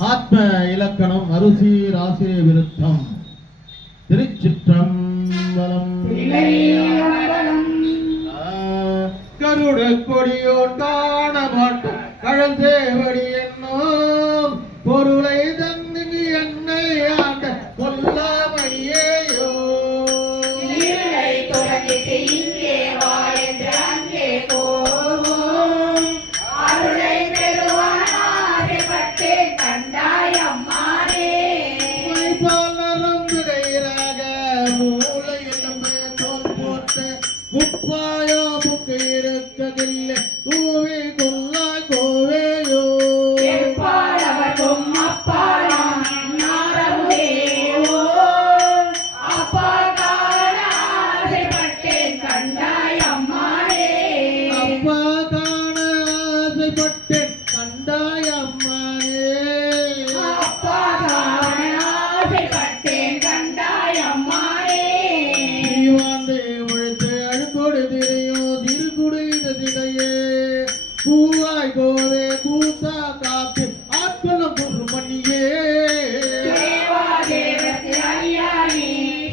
ஆத்ம இலக்கணம் அரிசி ராசி விருத்தம். திருச்சிற்றம்பலம். கருட கொடியோன் காண மாட்டோம் கழல் சேவடி என்னும் பொருளை முப்பாயோ முக்கு இருக்கதில்லை கூவி கொல்லாய் கோவேயோ எப்பால் அவர்க்கும் அப்பாலாம் அப்பா காண ஆசைப்பட்டேன் கண்டாய் அம்மானே. அப்பா காண ஆசைப்பட்டேன் கண்டாய்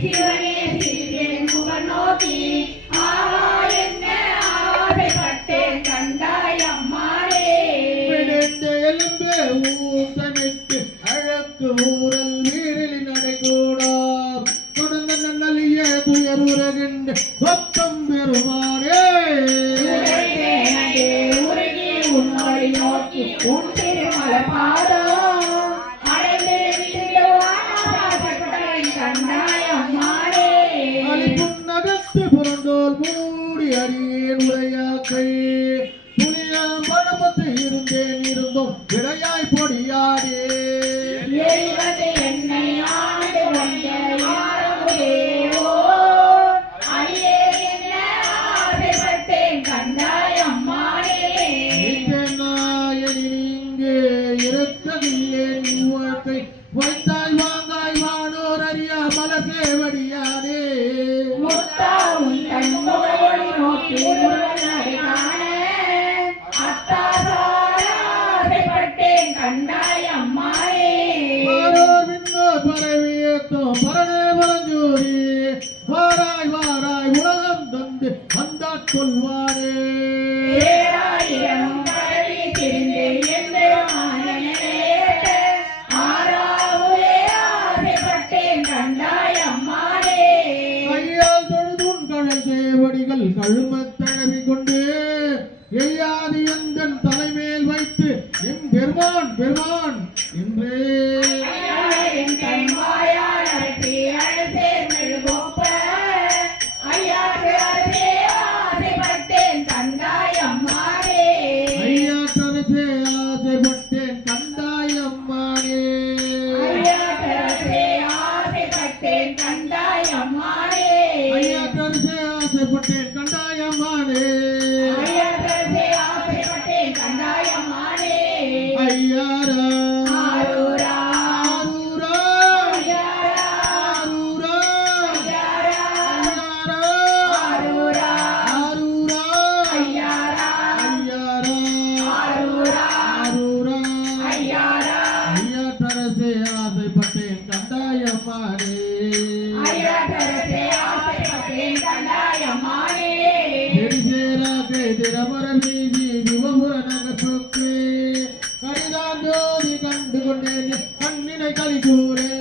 சிவனே சிறிதேன் முகம் நோக்கி, ஆவா என்ன ஆசைப்பட்டேன் கண்டாய் அம்மானே. விடுந்த எலும்பே ஊத்தனுக்கு அழகு ஊரல் வீரலி நடைகூடாம் தொடர்ந்த நல்லிய துயர் உலகின்ற சொத்தம் பெறுவாரே உரைத்தேனே, உருகி உன்னொழி நோக்கி, உன் இருந்தேன் இருந்தோம் விடையாய் பொடியாடே. என்னை ஆண்டு வைத்தாய் வாங்காய் வானோர் அறியா மலசேவடியானே கண்டாய். வாரோர் விண்ணோ பரவியேத்தோ பரணே பரஞ்சோதி வாராய் வாராய் உலகம் தந்து கடல் சேவடிகள் கழுமத் தழுவி கொண்டு எய்யாது எந்தன் தலைமேல் வைத்து என் பெருமான் பெருமான் என்றே ஐயாவின் ஐயா ஆசைப்பட்டேன் ஐயா தரசே ஆசைப்பட்டேன் கண்டாய் அம்மானே ஐயாக்கரசே ஆசைப்பட்டேன் கண்டாய் அம்மானே. எரிசேராக்கை திரமரர் மீதி யுவபுர நகசொக்கு கரிதான் ஜோதி கண்டு கொண்டேன் கண்ணினை கலி கூறே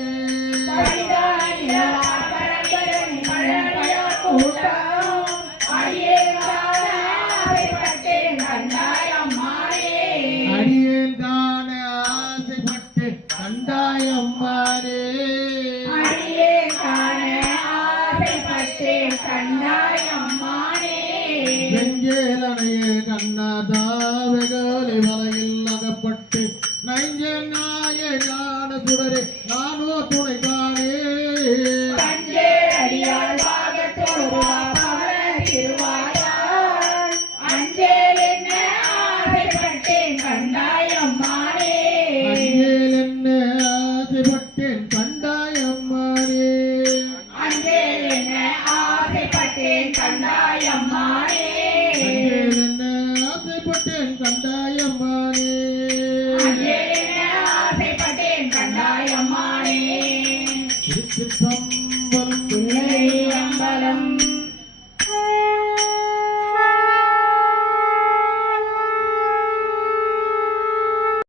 கடிதானியா நெஞ்சேலனையே கண்ணாதா வெகோலி வலையில் அகப்பட்டு நைஞ்ச நாயகா.